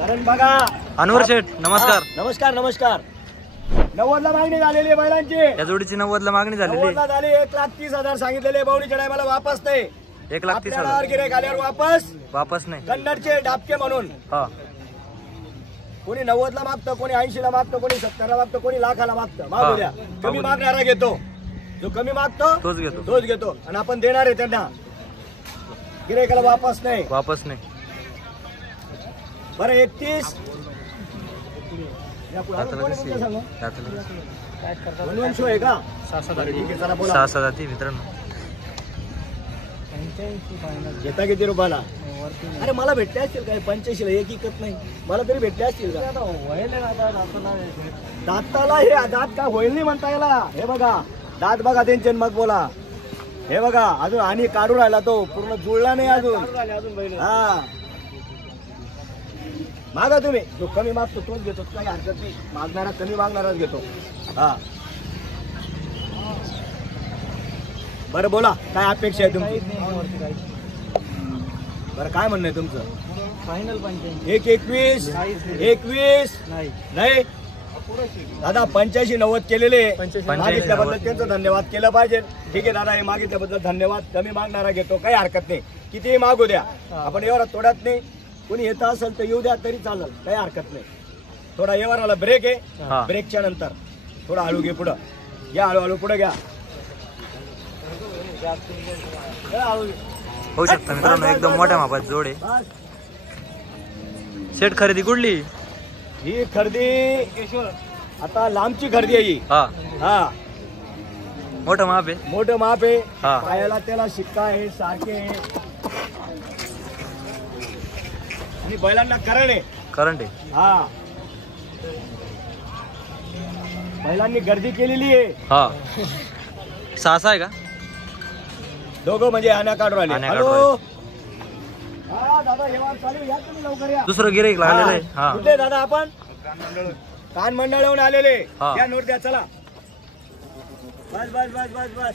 कारण बघा अनवर शेठ नमस्कार. नमस्कार नमस्कार. 90 ला मागणी झालेली आहे बैलांची. या जोडीची 90 ला मागणी झालेली. 90 ला झाली. 1,30,000 सांगितलेले. बावडीच्या टायमाला वापस नाही. 1,30,000 गिऱ्हाईक आल्यावर वापस नाही. कन्नडचे डाबके म्हणून. हा कोणी 90 ला मागतं, कोणी 80 ला मागतं, कोणी 70 ला मागतं, कोणी लाखाला मागतं. मागू द्या. कमी मागणारा घेतो. जो कमी मागतो तोच घेतो. आणि आपण देणार आहे त्यांना. गिऱ्हाईकाला वापस नाही. बरं 31 शो आहे का? 6 जाती मित्रांनो. घेता किती रुपयाला? अरे मला भेटले असतील काय? 85 ला एक इकत नाही. मला तरी भेटले असतील का? दाताला हे दात काय होईल नाही म्हणता याला. हे बघा दात बघा त्यांचे, मग बोला. हे बघा अजून आणि काढून राहिला तो, पूर्ण जुळला नाही अजून. हा मागा तुम्ही. जो कमी मागतो तोच घेतो. काही हरकत नाही. मागणारा कमी मागणाराच घेतो. हा बरं बोला काय अपेक्षा आहे तुमची? बरं काय म्हणणं आहे तुमचं? फायनल 21 नाही दादा. 85-90 केलेले. मागितल्याबद्दल त्यांचं धन्यवाद केलं पाहिजे. ठीक आहे दादा, हे मागितल्याबद्दल धन्यवाद. कमी मागणारा घेतो, काही हरकत नाही. कितीही मागू द्या, आपण व्यवहारात तोड्यात नाही. कोणी येत असेल तर येऊ द्या तरी चालेल, काही हरकत नाही. थोडा व्यवहाराला ब्रेक आहे. ब्रेकच्या नंतर थोडा हळू घे. पुढं घ्या, हळूहळू पुढे घ्या. होऊ शकतं मित्रांनो. एकदम मोठ्या मापाची जोड आहे. शेठ खरेदी कुठली? ही खरेदी आता लांबची खरेदी आहे ही. हा मोठं माप आहे. मोठं माप आहे. पायाला त्याला शिक्का आहे, सारखे आहे. आणि बैलांना करंट आहे. हा बैलांनी गर्दी केलेली आहे. हा 6 आहे का? दोघं म्हणजे आण्या काढून राहिले. हॅलो दादा, व्यवहार चालू. या तुम्ही लवकर या. दुसरं गिऱ्हाईक लागलेलं आहे. कुठे दादा आपण? कान मंडळावरून आलेले. या नोट द्या चला. बस बस बस बस बस.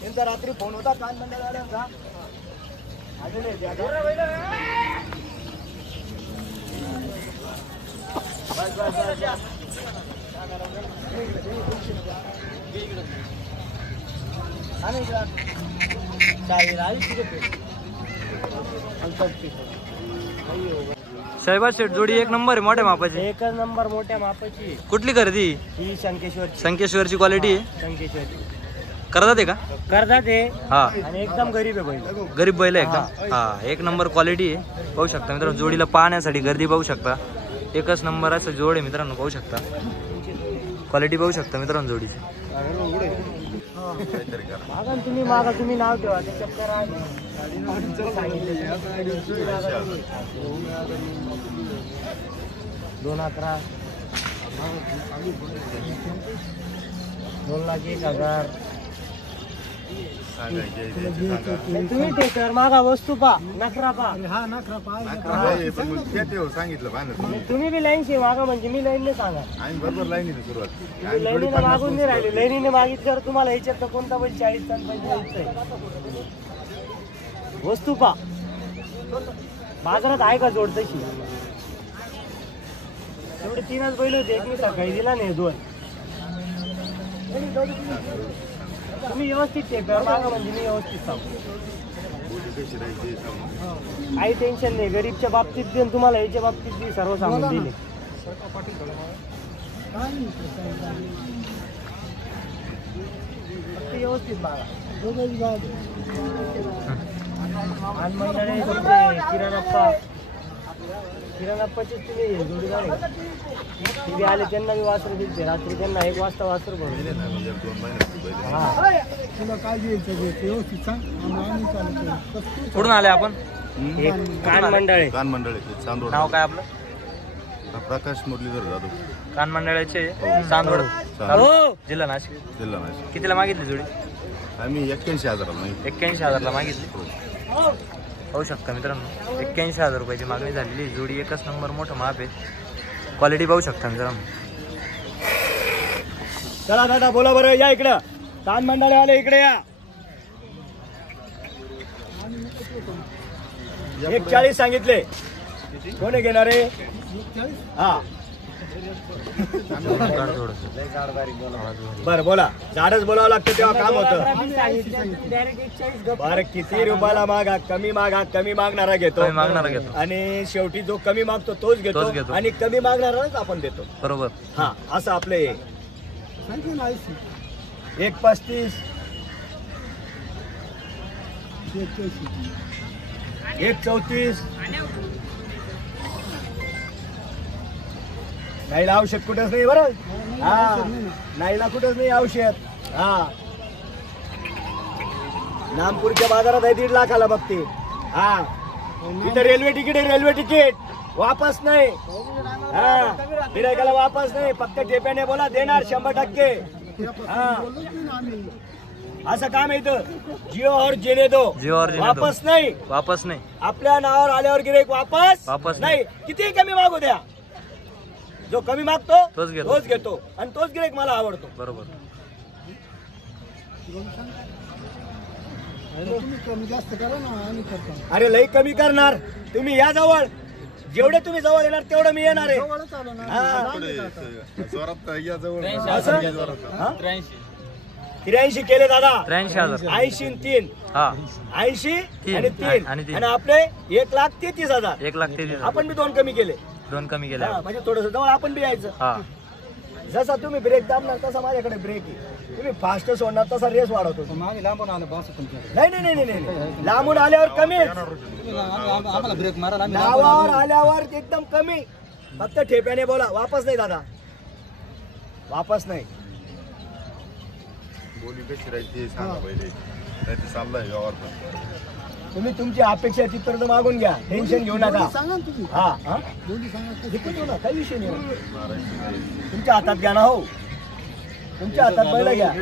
त्यांचा रात्री फोन होता कान मंडळ आल्याचा. बस बस बस. साहेबा शेठ जोडी एक नंबर आहे. मोठ्या मापाची. एकच नंबर मोठ्या मापाची. कुठली खरेदी? ही संकेश्वरची क्वालिटी आहे. शंकेश्वरची करतात आहे का? करतात आहे. हा आणि एकदम गरीब आहे बैल. गरीब बैल आहे एकदम. हा एक नंबर क्वालिटी आहे. पाहू शकता मित्रांनो. जोडीला पाहण्यासाठी गर्दी पाहू शकता. एकच नंबर असं जोड आहे मित्रांनो. पाहू शकता क्वालिटी पाहू शकता मित्रांनो जोडीची. मागा तुम्ही नाव ठेवा. 2,11 2,01,000 तुम्ही टेकर मागा. वस्तू पा नखरा पा. तुम्ही बी लाईन मागा म्हणजे मी लाईनने सांगा. बरोबर लाईनीने सुरुवात. लाईनीने मागून नाही राहिले. लाईनीने मागितल्यावर तुम्हाला याच्यात कोणता पण 40 आणि 45 वस्तू पा. बाजारात आहे का जोड तशी? एवढे 3च बैल होते. एक मी सकाळी दिला नाही. 2 तुम्ही व्यवस्थित टेकर मागा म्हणजे मी व्यवस्थित सांगतो. काही टेन्शन नाही. गरीबच्या बाबतीत बी तुम्हाला याच्या बाबतीत बी सर्व सांगून दिले. व्यवस्थित मागा. आणि मंडळी किराणाप्पाचे तुम्ही जोडीदार आहे. आले त्यांना मी वासर दिलते. रात्री त्यांना 1 वाजता वासर भरून. कुठून आले आपण? कान मंडळ. नाव काय आपलं? प्रकाश मुरलीधर जाधव. कान मंडळाचे चांदवड जिल्हा नाशिक. कितीला मागितली जोडी? आम्ही 81,000 81,000 मागितली. पाहू शकता मित्रांनो 81,000 रुपयाची मागणी झालेली. जोडी एकच नंबर. मोठं माप आहे. क्वालिटी पाहू शकता मित्रांनो. चला दादा बोला बरं. या इकडं. कान मंडळ आले इकडे या. 140 सांगितले. कोणी घेणार आहे? हा बरं बोला. झाडच बोलावं लागतं तेव्हा काम होतं. बरं किती रुपयाला मागा? कमी मागा. कमी मागणारा घेतो आणि शेवटी जो कमी मागतो तोच घेतो आणि कमी मागणाराच आपण देतो. बरोबर. हा असं आपलं हे 1.35 1.34 नाहीला औषध कुठंच नाही बरं. हा नाहीला कुठंच नाही औषध. हा नामपूरच्या बाजारात आहे 1.5 लाखाला बघते. हा तिथं रेल्वे तिकीट आहे. रेल्वे तिकीट वापस नाही. हा गिरायकाला वापस नाही. फक्त ठेप्याने बोला देणार 100%. हा असं काम आहे इथं. जिओ और जेने दो. वापस नाही. वापस नाही. आपल्या नावावर आल्यावर गिरायक वापस नाही. किती कमी मागू द्या. जो कमी मागतो तोच घेतो आणि तोच गिरायक मला आवडतो. बरोबर. अरे लई कमी करणार. तुम्ही या जवळ. जेवढे तुम्ही जवळ येणार तेवढं मी येणार आहे. जोरात या जवळ. 83 केले दादा. 83,000. 80 आणि 3. हा 80 आणि 3 आणि 3. आणि आपले 1,33,000. 1,33,000. आपण बी 2 कमी केले. 2 कमी केले. म्हणजे थोडस जवळ आपण बी यायचं. हा जसा तुम्ही ब्रेक दाबणार तसा माझ्याकडे ब्रेक आहे. तुम्ही फास्ट सोडणार तसा रेस वाढवतो. नाही नाही नाही नाही लांबून आल्यावर कमी. नावावर आल्यावर एकदम कमी. फक्त ठेप्याने बोला. वापस नाही दादा. वापस नाही. बोली कशी राहायची सांगा पहिले. नाही तर चाललाय व्यवहार. तुम्ही तुमची अपेक्षा तिथपर्यंत मागून घ्या. टेन्शन घेऊ नका. हा हा काही विषय नाही. तुमच्या हातात घ्या ना. हो तुमच्या हातात बैल घ्या.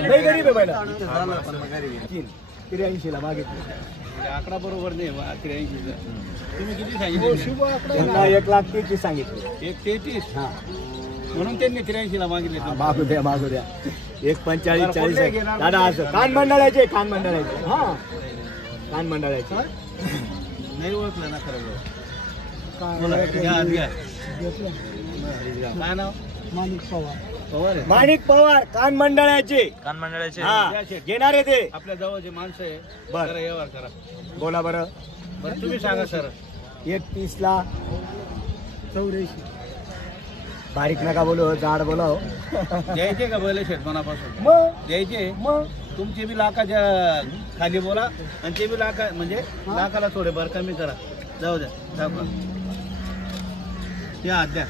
लई गरीब आहे बैल. 83 ला मागितलं. आकडा बरोबर नाही. 83 तुम्ही किती सांगितलं? 1,33,000 सांगितलं. 1,33. म्हणून त्यांनी 83 ला मागितले. मागू द्या मागू द्या. 1,45 40 दादा असं कान मंडळाचे. कान मंडळाचे. हा कान मंडळाचे. नाही ओळखलं ना खरं. काय नाव? माणिक पवार. माणिक पवार कान मंडळाचे. हा घेणारे ते आपल्या जवळचे माणसं आहे. बरं व्यवहार करा. बोला बरं. बरं तुम्ही सांगा सर. 31 ला 84. बारीक नका बोलू. जाड बोला. द्यायचे का बैल शेतमानापासून? मग द्यायचे. मग तुमचे बी लाखाच्या खाली बोला आणि ते बी लाखा म्हणजे लाखाला थोडे बरं कमी करा. जाऊ द्या. दाखवा. द्या द्या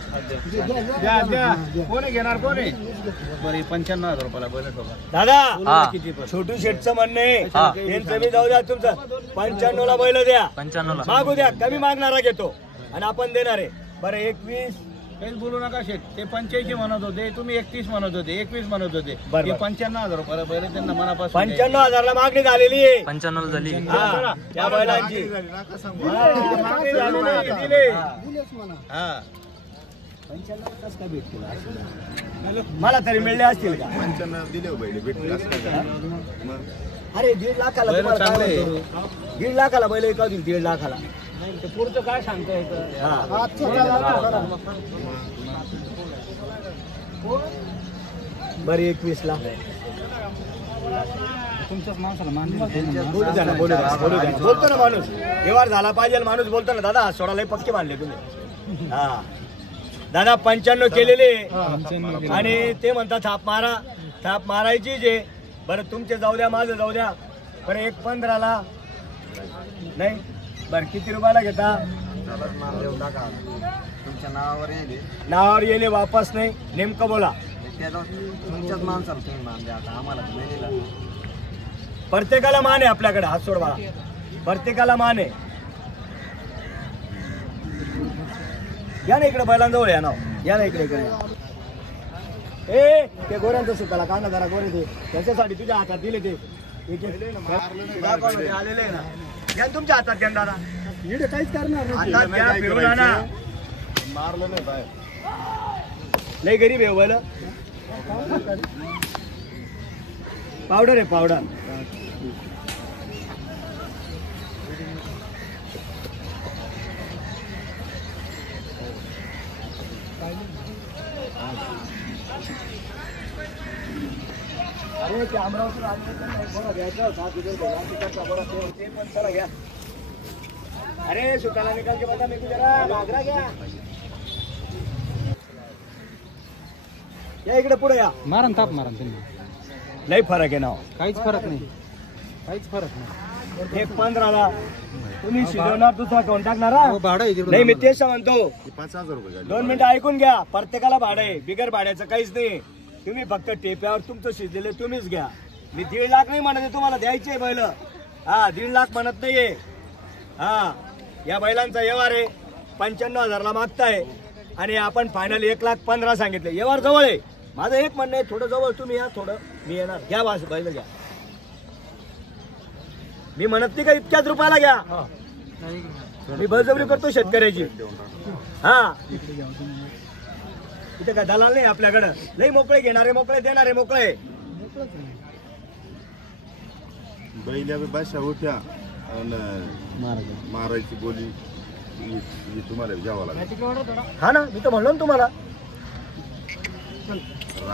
द्या द्या. कोणी घेणार? कोणी? बरं 95,000 रुपयाला बैल ठोका. दादा किती पण छोटू शेठचं म्हणणं आहे. त्यांचं मी जाऊ द्या. तुमचं 95 ला बैल द्या. 95 ला मागू द्या. कमी मागणारा घेतो आणि आपण देणार आहे. बरं 21 काहीच बोलू नका शेठ. ते 85 म्हणत होते. तुम्ही 31 म्हणत होते. 21 म्हणत होते. बरं. 95,000 रुपयाला बैल त्यांना मनापासून 95,000 ला मागणी झालेली आहे. 95 झाली. हा त्या बैलांची नका सांगू. मागणी झाली नाही. दिले. हा 95 कसं काय भेटतील? मला तरी मिळले असतील का? 95 दिले हो बैल भेटले असं काय. मग अरे 1.5 लाखाला बैल तुम्हाला काय चांगले. म्हणतो? 1.5 लाखाला बैल एका होतील. 1.5 लाखाला. ते पुढचं काय सांगता येतं? हा बरं 21 ला तुमच्याच माणसाला बोलू द्या ना. बोलू द्या. बोलू द्या. बोलतो ना माणूस. व्यवहार झाला पाहिजे. माणूस बोलतो ना. दादा सोडायला पक्के मानले तुम्ही. हा दादा 95 केलेले आणि ते म्हणतात थाप मारा. थाप मारायची जे. बरं तुमचे जाऊ द्या. माझं जाऊ द्या. बरं 1.15 ला नाही. बरं किती रुपयाला घेता? तुमच्या नावावर येईल. नावावर येले वापस नाही. नेमकं बोला. तुमच्याच माणसाला तुम्ही मान द्या. आता आम्हाला नाही दिला. प्रत्येकाला मान आहे आपल्याकडे. हात सोड बाळा. प्रत्येकाला मान आहे. या ना इकडे बैलांजवळ. या नाव या ना इकडे. इकडे ए ते गोऱ्यांचं सुताला कांदा जरा गोरे ते त्याच्यासाठी तुझ्या हातात दिले ते. आलेले आहे ना. या तुमच्या हातात घ्या दादा. काहीच करणार हातात घ्या. फिरून आणा. मारलं नाही बाहेर. लय गरीब आहे बैल. पावडर आहे पावडर. हे ते अमरावतीला आले त्यांना एक बोरा घ्यायचा होता, तिथे बोरा, तिकडचा बोरा ते पण चला घ्या. अरे सुताला निकाल के बता, मेरे को जरा घागरा घ्या. या इकडे पुढे या. मारण ताप मारण त्यांनी लई फरक आहे नाव. काहीच फरक नाही, काहीच फरक नाही. 1.15ला तुम्ही शिजवणार, दुसरा कोण टाकणार हा? भाडं आहे नाही मी तेच म्हणतो. 5,000 रुपये गाडी. 2 मिनिटं ऐकून घ्या. प्रत्येकाला भाडं आहे, बिगर भाड्याचं काहीच नाही. तुम्ही फक्त टेप्यावर तुमचं शिजलेले तुम्हीच घ्या. मी 1.5 लाख नाही म्हणत, तुम्हाला द्यायचे बैल. हा 1.5 लाख म्हणत नाहीये. हा या बैलांचा व्यवहार आहे. 95,000ला मागताय आणि आपण फायनल 1,15,000 सांगितले. व्यवहार जवळ आहे. माझं एक म्हणणं आहे, थोडं जवळ तुम्ही या, थोडं मी येणार. घ्या वास बैल घ्या. मी म्हणत नाही का इतक्याच रुपयाला घ्या. मी बळजबरी करतो शेतकऱ्याची. हा इथे काय दलाल नाही आपल्याकडं. लई मोकळे घेणारे मोकळे, देणारे मोकळे. बैल्या भाषा होत्या आणि मारायची बोली ही तुम्हाला घ्यावं लागेल. हा ना, मी तर म्हणलो ना तुम्हाला.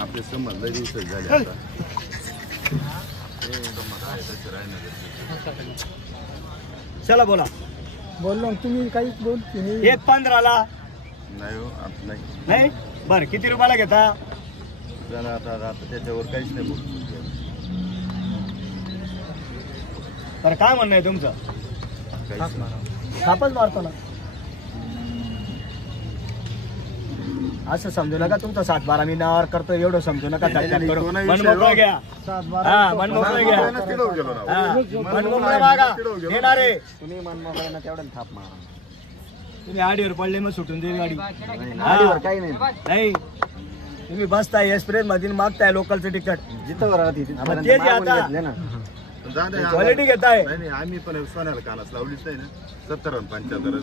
आपले संबंध लई दिवस झाले आता. चला बोला. बोललो तुम्ही काहीच बोलते नाही. 1.15ला नाही हो, आता नाही. नाही. बरं किती रुपयाला घेता? त्याला आता त्याच्यावर काहीच नाही बोलतो. बरं काय म्हणणं आहे तुमचं? काहीच नाही. थापच मारतो ना. असं समजू नका तुमचं 7-12 मी नावावर करतो एवढं समजू नका. मनमोकळं घ्या. हा मनमोकळं घ्या. तिकडं गेलो ना. हा मनमोकळं मागा. येणारे तुम्ही मनमोकळ्यानं तेवढं थाप मारा. तुम्ही आडीवर पडले मग सुटून देईल गाडी. आडीवर काही नाही. नाही तुम्ही बसताय एक्सप्रेस मध्ये मागताय लोकलचं तिकीट. जिथं राहते मग तेच घ्या आता. क्वालिटी घेताय. नाही नाही, आम्ही पण सोन्याला कानास लावलीच नाही ना. 70 आणि 75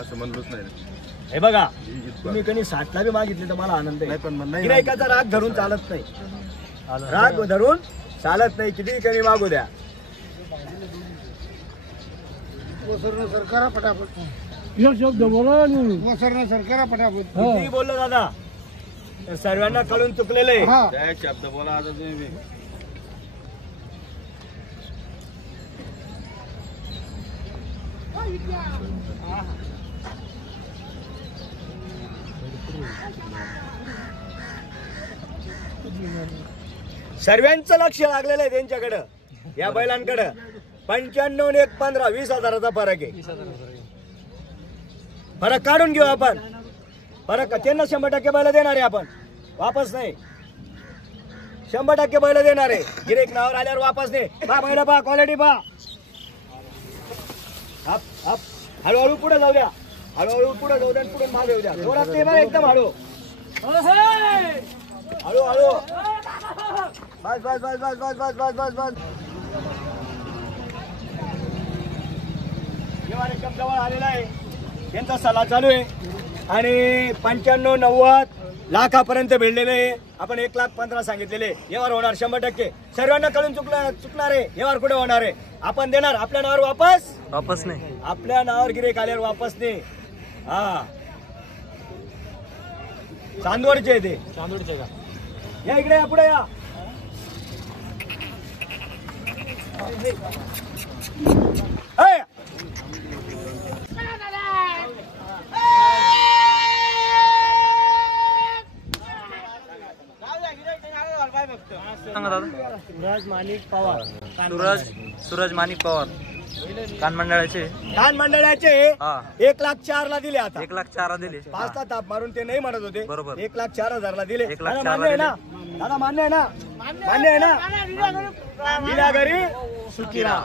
असं म्हणलोच नाही ना. हे बघा तुम्ही कधी 60ला बी मागितले तर मला आनंद नाही पण आहे. नाही. गिरायकाचा राग धरून चालत नाही. राग धरून चालत नाही. किती कधी मागू द्या. सरकार फटाफट शब्द बोला सरकार फटाफट. किती बोललो दादा, तर सर्वांना कळून चुकलेलं आहे. शब्द बोला आता तुम्ही. सर्वांचं लक्ष लागलेलं आहे त्यांच्याकडं, या बैलांकडं. 95 आणि 1.15 20,000चा फरक आहे. फरक काढून घेऊ आपण. फरक त्यांना 100% बैल देणार आहे आपण, वापस नाही. 100% बैल देणार आहे. गिरेक नावावर आल्यावर वापस नाही. पा बैल पा, क्वालिटी पा. हळूहळू पुढे जाऊ द्या. हळूहळू पुढे जाऊ द्या. पुढे मागे येऊ द्या. जोरात नाही बा, एकदम हळू हळू हळू. बस बस बस बस बस बस बस बस बस. व्यवहार एकदम जवळ आलेला आहे. त्यांचा सल्ला चालू आहे आणि 95-90 लाखापर्यंत भेटलेले आहे. आपण 1,15,000 सांगितलेले. व्यवहार होणार 100%. सर्वांना कळून चुकणार आहे. व्यवहार कुठे होणार आहे? आपण देणार. आपल्या नावावर वापस नाही. आपल्या नावावर गिरेक आल्यावर वापस नाही. हा चांदवडचे ते. चांदोडचे का? या इकडे या, पुढे या. सांगा दादा. सूरज माणिक पवार. सूरज माणिक पवार कान मंडळाचे. कान मंडळाचे हा 1,04,000 दिले. आता 1,04,000 दिले. 5 ताप मारून ते नाही म्हणत होते. बरोबर. 1,04,000 दिले. 1,04,000 दादा मान्य आहे ना? दादा मान्य आहे ना? मान्य आहे ना? दिल्या घरी सुखी राहा.